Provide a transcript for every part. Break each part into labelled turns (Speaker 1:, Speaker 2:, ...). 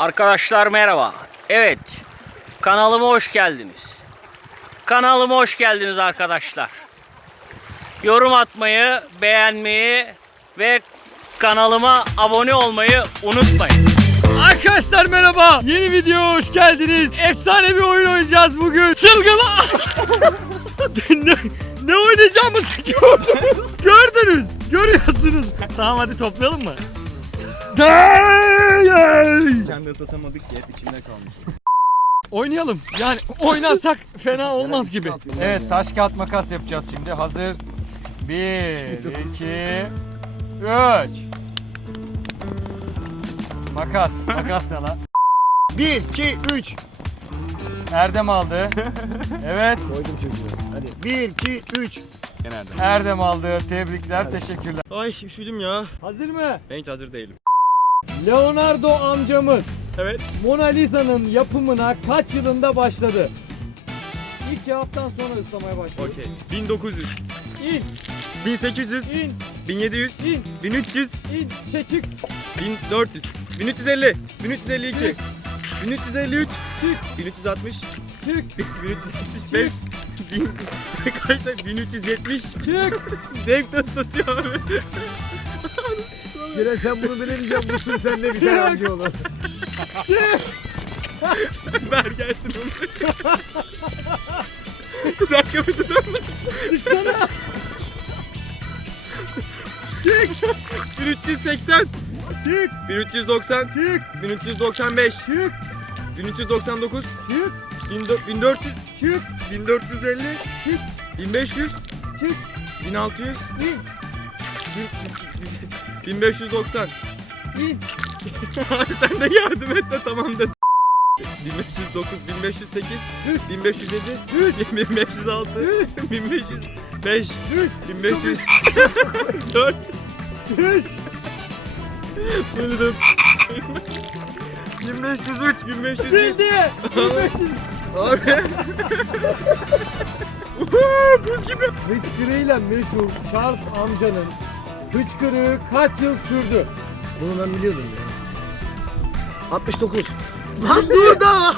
Speaker 1: Arkadaşlar merhaba. Evet. Kanalıma hoş geldiniz. Kanalıma hoş geldiniz arkadaşlar. Yorum atmayı, beğenmeyi ve kanalıma abone olmayı unutmayın.
Speaker 2: Arkadaşlar merhaba. Yeni videoya hoş geldiniz. Efsane bir oyun oynayacağız bugün. Çılgın. ne, ne oynayacağımızı gördünüz. Gördünüz. Görüyorsunuz. Tamam hadi toplayalım mı?
Speaker 3: Kendi satamadık diye hep içimde kalmış.
Speaker 2: Oynayalım. Yani oynarsak fena olmaz gibi. Evet taş kağıt makas yapacağız şimdi. Hazır. 1, 2, 3. Makas. Makas ne lan?
Speaker 4: 1, 2, 3.
Speaker 2: Erdem aldı. Evet.
Speaker 4: Koydum çocuğu. Hadi. 1, 2, 3.
Speaker 3: Genelde.
Speaker 2: Erdem aldı. Tebrikler, teşekkürler.
Speaker 3: Ay üşüdüm ya.
Speaker 2: Hazır mı?
Speaker 3: Ben hiç hazır değilim.
Speaker 2: Leonardo amcamız.
Speaker 3: Evet.
Speaker 2: Mona Lisa'nın yapımına kaç yılında başladı? İlk cevaptan sonra ıslamaya başladı.
Speaker 3: Okey. 1900,
Speaker 2: İn,
Speaker 3: 1800,
Speaker 2: in,
Speaker 3: 1700,
Speaker 2: in,
Speaker 3: 1300,
Speaker 2: in. Şey çık,
Speaker 3: 1400, 1350, 1352, 1353,
Speaker 2: çık,
Speaker 3: 1360,
Speaker 2: çık,
Speaker 3: 1365, 1000 kaçta? 1370
Speaker 2: çık.
Speaker 3: zevk de satıyor abi.
Speaker 4: Yine sen bunu bilemeyeceksin. Musun sen ne bir tane amca olur.
Speaker 3: Ver gelsin onu. bir dakika bir dur.
Speaker 2: Çıksana.
Speaker 3: Çık. 1380,
Speaker 2: Çık,
Speaker 3: 1390,
Speaker 2: çık,
Speaker 3: 1395,
Speaker 2: çık,
Speaker 3: 1399,
Speaker 2: çık,
Speaker 3: 1400,
Speaker 2: çık,
Speaker 3: 1450,
Speaker 2: çık,
Speaker 3: 1500,
Speaker 2: çık.
Speaker 3: 1600,
Speaker 2: İn,
Speaker 3: 1590.
Speaker 2: in.
Speaker 3: Abi sen de yardım et de tamam da. 1509, 1508, 1507, 1506, 1505,
Speaker 2: Düş,
Speaker 3: 1504,
Speaker 2: düş.
Speaker 3: Böyle de 1503, 1507.
Speaker 2: Bildi. 1500.
Speaker 3: Abi. Uhu, Buz gibi.
Speaker 2: Hıçkırığıyla meşhur Charles amcanın hıçkırığı kaç yıl sürdü?
Speaker 4: Bunu ben biliyordum ya. 69. Lan dur da.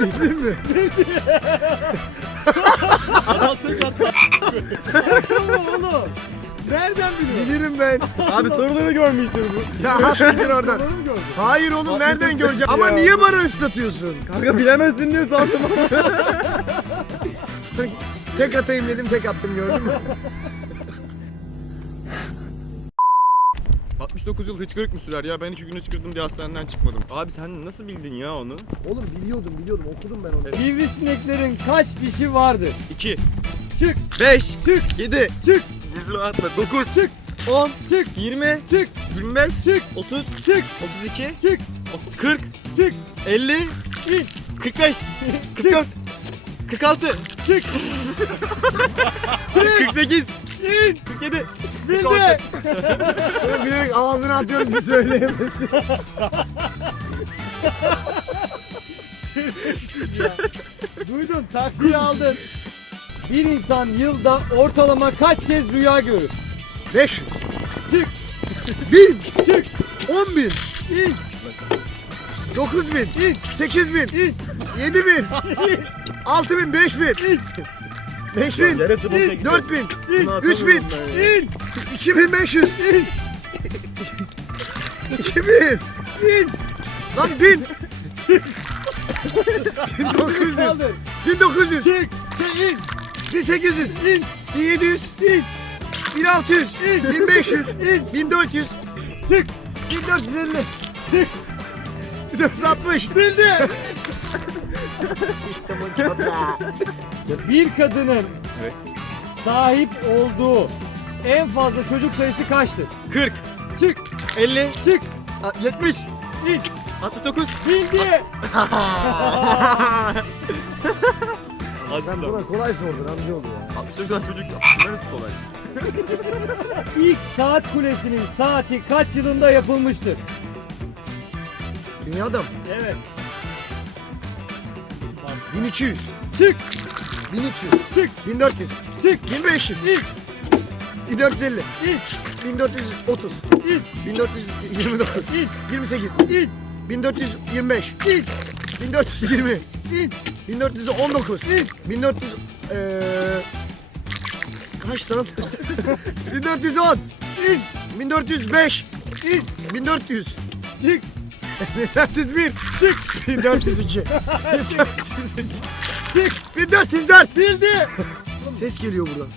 Speaker 4: Bildin mi?
Speaker 2: Tamam oğlum. Nereden biliyorsun?
Speaker 4: Bilirim ben.
Speaker 3: Abi soruları görmüştür bu.
Speaker 4: Ya hassiktir oradan.
Speaker 2: Doğru mu gördün?
Speaker 4: Hayır oğlum nereden göreceğim? Ama niye bana ıslatıyorsun?
Speaker 3: Kanka bilemezsin diye sandım.
Speaker 4: Tek atayım dedim tek attım gördün mü?
Speaker 3: 69 yıl hıçkırık mı sürer ya? Ben iki gün hıçkırdım diye hastaneden çıkmadım. Abi sen nasıl bildin ya onu?
Speaker 4: Oğlum biliyordum biliyordum. Okudum ben onu.
Speaker 2: Sivrisineklerin kaç dişi vardır?
Speaker 3: 2,
Speaker 2: Çık,
Speaker 3: 5,
Speaker 2: çık,
Speaker 3: 7,
Speaker 2: çık,
Speaker 3: Yüzünü atma. 9,
Speaker 2: çık,
Speaker 3: 10,
Speaker 2: çık,
Speaker 3: 20,
Speaker 2: çık,
Speaker 3: 25,
Speaker 2: çık,
Speaker 3: 30,
Speaker 2: çık,
Speaker 3: 32,
Speaker 2: çık,
Speaker 3: 40,
Speaker 2: çık,
Speaker 3: 50,
Speaker 2: in,
Speaker 3: 45, 44, 46,
Speaker 2: çık,
Speaker 3: 48,
Speaker 2: in.
Speaker 3: 47.
Speaker 2: Bildi.
Speaker 4: Bilerek ağzına atıyorum bir söyleyemezsin.
Speaker 2: Duydun, taktiği aldın. Bir insan yılda ortalama kaç kez rüya görür?
Speaker 4: 500.
Speaker 2: Çık,
Speaker 4: 1000.
Speaker 2: çık,
Speaker 4: 10 bin.
Speaker 2: in,
Speaker 4: 9 bin.
Speaker 2: in,
Speaker 4: 8 bin.
Speaker 2: in,
Speaker 4: 7 bin.
Speaker 2: in,
Speaker 4: 6 bin. 5 bin.
Speaker 2: in,
Speaker 4: 5 bin.
Speaker 3: Yarısı boşa gitti.
Speaker 4: 4 bin.
Speaker 2: in,
Speaker 4: 3 bin.
Speaker 2: in,
Speaker 4: 2500.
Speaker 2: in,
Speaker 4: 2000.
Speaker 2: in.
Speaker 4: Lan 1000. 1900.
Speaker 2: Kaldır.
Speaker 4: 1900.
Speaker 2: Çık, çık, in,
Speaker 4: 1800.
Speaker 2: in,
Speaker 4: 1700.
Speaker 2: in,
Speaker 4: 1600. 1500.
Speaker 2: in,
Speaker 4: 1400.
Speaker 2: çık,
Speaker 4: 1450.
Speaker 2: çık.
Speaker 4: 460.
Speaker 2: Bildi. Bir kadının
Speaker 3: Evet.
Speaker 2: sahip olduğu en fazla çocuk sayısı kaçtır?
Speaker 3: 40,
Speaker 2: Çık,
Speaker 3: 50,
Speaker 2: çık,
Speaker 3: 70,
Speaker 2: in.
Speaker 3: 69.
Speaker 2: Bildi.
Speaker 3: Azim de.
Speaker 4: Buna kolay sordun amcaoğlu ya.
Speaker 3: 69 tane çocuk. Neresi kolay?
Speaker 2: İlk saat kulesinin saati kaç yılında yapılmıştır?
Speaker 4: Dünyada mı?
Speaker 2: Evet.
Speaker 4: 1200.
Speaker 2: Çık,
Speaker 4: 1300.
Speaker 2: çık,
Speaker 4: 1400.
Speaker 2: çık,
Speaker 4: 1500.
Speaker 2: çık.
Speaker 4: 1450.
Speaker 2: İn.
Speaker 4: 1430.
Speaker 2: İn.
Speaker 4: 1429.
Speaker 2: İn.
Speaker 4: 28.
Speaker 2: İn.
Speaker 4: 1425.
Speaker 2: İn.
Speaker 4: 1420.
Speaker 2: İn.
Speaker 4: 1419.
Speaker 2: İn.
Speaker 4: 1400 eee kaç lan? 1410.
Speaker 2: İn.
Speaker 4: 1405.
Speaker 2: İn.
Speaker 4: 1400.
Speaker 2: Çık.
Speaker 4: 1401. Çık. 1402. 1402.
Speaker 2: Çık.
Speaker 4: 1404.
Speaker 2: Bildi.
Speaker 4: Ses geliyor buradan.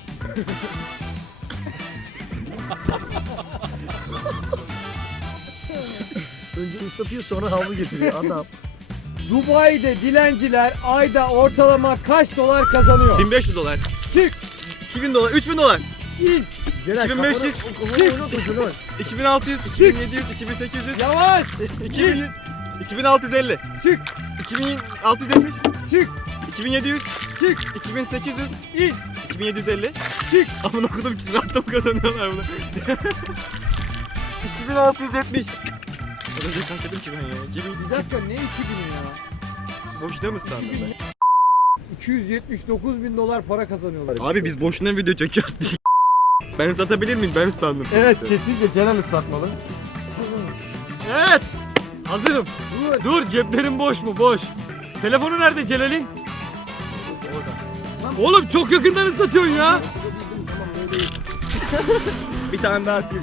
Speaker 4: Önce ıslatıyor sonra havlu getiriyor adam.
Speaker 2: Dubai'de dilenciler ayda ortalama kaç dolar kazanıyor?
Speaker 3: 1500 dolar.
Speaker 2: Çık.
Speaker 3: 2000 dolar. 3000 dolar.
Speaker 2: İn.
Speaker 4: Celal,
Speaker 3: 2500.
Speaker 4: kafana- o kafana oynatma şunu.
Speaker 3: 2600, 2700, 2800,
Speaker 2: Yavaş.
Speaker 3: 2000, 2650,
Speaker 2: Çık.
Speaker 3: 2670,
Speaker 2: Çık.
Speaker 3: 2700,
Speaker 2: Çık.
Speaker 3: 2800,
Speaker 2: İn.
Speaker 3: 2750.
Speaker 2: Çık.
Speaker 3: Amına okudum küsur attım kazanıyorlar bunu. 2670. Az önce kaç dedim ki ben ya? 2000
Speaker 2: Bir dakika ne 2000 ya?
Speaker 3: boşta mı standım ben?
Speaker 2: 279 bin dolar para kazanıyorlar.
Speaker 3: Abi biz boşuna video çekiyoruz. Ben satabilir miyim? Ben standım.
Speaker 2: Evet kesinlikle Celal ıslatmalı. Evet. Hazırım. Dur ceplerim boş mu? Boş. Telefonu nerede Celal'in? Oğlum çok yakından ıslatıyorsun ya.
Speaker 3: Bir tane daha film.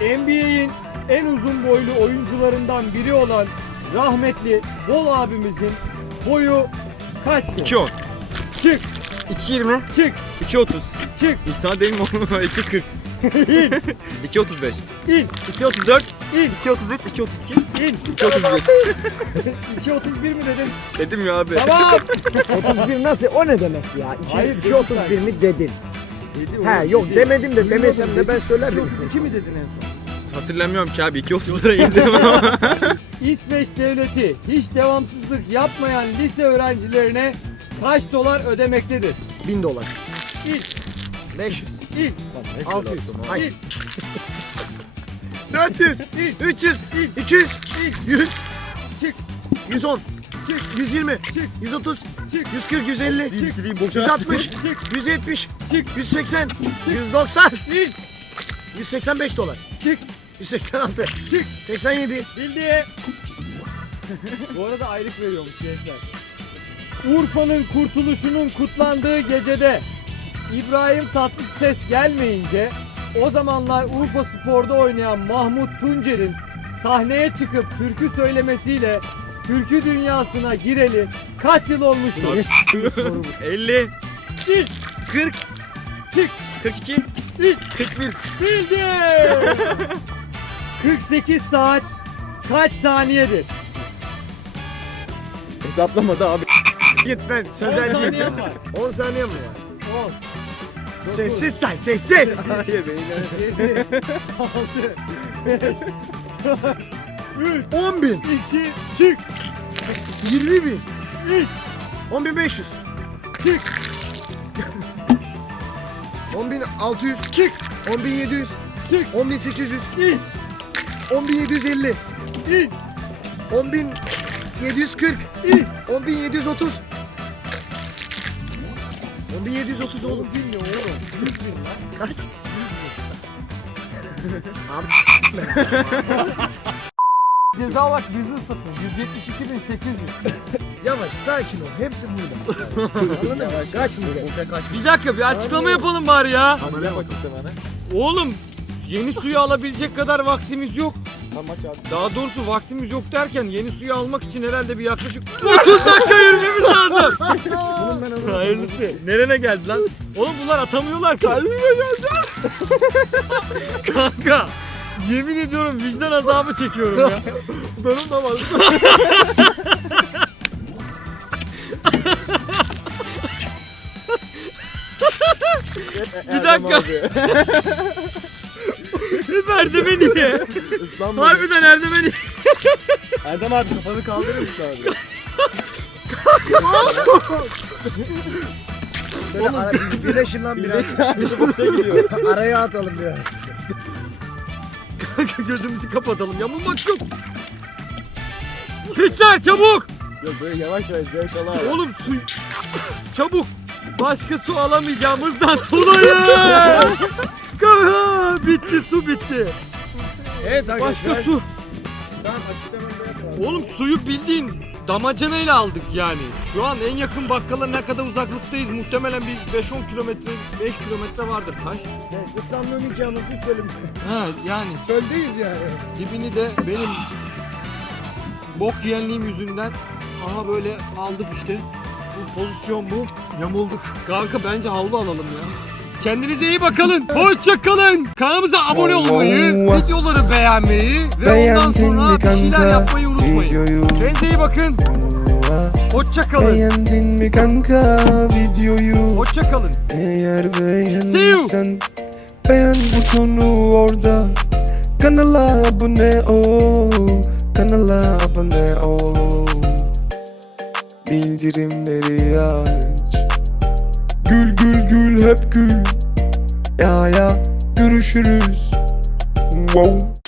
Speaker 2: NBA'in en uzun boylu oyuncularından biri olan rahmetli Bol abimizin boyu kaçtı?
Speaker 3: 2.10.
Speaker 2: Çık,
Speaker 3: 2.20.
Speaker 2: çık,
Speaker 3: 2.30.
Speaker 2: çık,
Speaker 3: İhsan değil mi oğlum? 2.40. 2.35.
Speaker 2: in,
Speaker 3: 2.34.
Speaker 2: in,
Speaker 3: 2.33. 2.32.
Speaker 2: in.
Speaker 3: 2.31.
Speaker 2: 2.31 mi dedim?
Speaker 3: Dedim ya abi.
Speaker 2: Tamam.
Speaker 4: 31 nasıl? O ne demek ya?
Speaker 2: Hayır,
Speaker 4: 2, 31 mi dedin?
Speaker 2: Dedi,
Speaker 4: He yok
Speaker 2: dedi.
Speaker 4: demedim de demesem de ben söylerdim.
Speaker 2: 2.32 mi dedin en son?
Speaker 3: Hatırlamıyorum ki abi. 2.30 lira indim ama.
Speaker 2: İsveç devleti hiç devamsızlık yapmayan lise öğrencilerine kaç dolar ödemektedir?
Speaker 4: 1000 dolar.
Speaker 2: İn,
Speaker 4: 500.
Speaker 2: in,
Speaker 4: 600. Hayır.
Speaker 2: in,
Speaker 4: 400.
Speaker 2: in,
Speaker 4: 300. 200. 100.
Speaker 2: çık,
Speaker 4: 110.
Speaker 2: çık,
Speaker 4: 120.
Speaker 2: çık,
Speaker 4: 130.
Speaker 2: çık,
Speaker 4: 140. 150.
Speaker 2: çık,
Speaker 4: 160.
Speaker 2: çık,
Speaker 4: 170.
Speaker 2: çık,
Speaker 4: 180. 190.
Speaker 2: in,
Speaker 4: 185 dolar.
Speaker 2: çık,
Speaker 4: 186.
Speaker 2: çık.
Speaker 4: 87.
Speaker 2: Bildi. Bu arada aylık veriyormuş gençler. Urfa'nın kurtuluşunun kutlandığı gecede İbrahim Tatlıses gelmeyince o zamanlar Urfa Spor'da oynayan Mahmut Tuncer'in sahneye çıkıp türkü söylemesiyle türkü dünyasına gireli kaç yıl olmuştur?
Speaker 3: 50.
Speaker 2: İlk,
Speaker 3: 40.
Speaker 2: çık,
Speaker 3: 42.
Speaker 2: ilk,
Speaker 3: 41.
Speaker 2: bildi. 48 saat kaç saniyedir?
Speaker 3: Hesaplamadı abi.
Speaker 4: Git ben
Speaker 2: 10
Speaker 4: sözelciyim.
Speaker 2: saniyem var.
Speaker 4: 10 saniye mi var?
Speaker 2: 10,
Speaker 4: Sessiz say sessiz.
Speaker 3: Hayır beyler.
Speaker 2: 7, 6, 5, 3,
Speaker 4: 10 bin.
Speaker 2: 2, çık,
Speaker 4: 20 bin.
Speaker 2: 3,
Speaker 4: 10 bin 500.
Speaker 2: çık,
Speaker 4: 10 bin 600. Çık. 10 bin 700.
Speaker 2: çık,
Speaker 4: 10 bin 800.
Speaker 2: in,
Speaker 4: 10 bin 750.
Speaker 2: in,
Speaker 4: 10 bin 740.
Speaker 2: in.
Speaker 4: 10 bin 730. 10 bin 730 oğlum.
Speaker 2: Bilmiyorum oğlum. 100 bin lan.
Speaker 4: Kaç? Abi
Speaker 2: Ceza bak bizi ıslatın. 172.800.
Speaker 4: yavaş sakin ol. Hepsi burada. Anladın mı? Kaçma.
Speaker 2: Bir dakika bir açıklama yapalım bari ya.
Speaker 3: Abi ne bakayım bana.
Speaker 2: Oğlum yeni suyu alabilecek kadar vaktimiz yok.
Speaker 3: Tamam aç abi.
Speaker 2: Daha doğrusu vaktimiz yok derken yeni suyu almak için herhalde bir yaklaşık 30 dakika yürümemiz lazım.
Speaker 4: Bunun ben alırım.
Speaker 2: Hayırlısı. Nerene geldi lan? Oğlum bunlar atamıyorlar ki. Kanka. Yemin ediyorum vicdan azabı çekiyorum ya.
Speaker 4: Donum da var.
Speaker 2: Bir dakika. Erdem'e niye? Harbiden Erdem'e niye?
Speaker 3: Erdem abi kafanı kaldırır mısın abi?
Speaker 4: Böyle ara, birleşin lan biraz.
Speaker 3: Birisi boşa gidiyor.
Speaker 4: Araya atalım biraz.
Speaker 2: Kanka gözümüzü kapatalım. Yamulmak yok. Gençler çabuk.
Speaker 3: Yok böyle yavaş yavaş zevk al abi.
Speaker 2: Oğlum su... Çabuk. Başka su alamayacağımızdan dolayı. Bitti su bitti.
Speaker 4: Evet
Speaker 2: Başka su. Oğlum suyu bildiğin damacanayla aldık yani. Şu an en yakın bakkala ne kadar uzaklıktayız? Muhtemelen bir 5-10 kilometre, 5 kilometre vardır taş.
Speaker 4: Islanmanın imkanı su çölüm.
Speaker 2: Ha yani
Speaker 4: Çöldeyiz yani.
Speaker 2: dibini de benim bok yiyenliğim yüzünden aha böyle aldık işte. Bu pozisyon bu. Yamulduk. Kanka bence havlu alalım ya. Kendinize iyi bakın. Hoşça kalın. Kanalımıza abone olmayı, videoları beğenmeyi ve ondan sonra bir şeyler yapmayı unutmayın. Kendinize iyi bakın. Hoşça kalın.
Speaker 5: Beğendin mi kanka videoyu?
Speaker 2: Hoşça kalın.
Speaker 5: Eğer beğendiysen beğen butonu orada. Kanala abone ol. Kanala abone ol. Bildirimleri aç. Gül gül gül hep gül. Ya ya görüşürüz. Wow.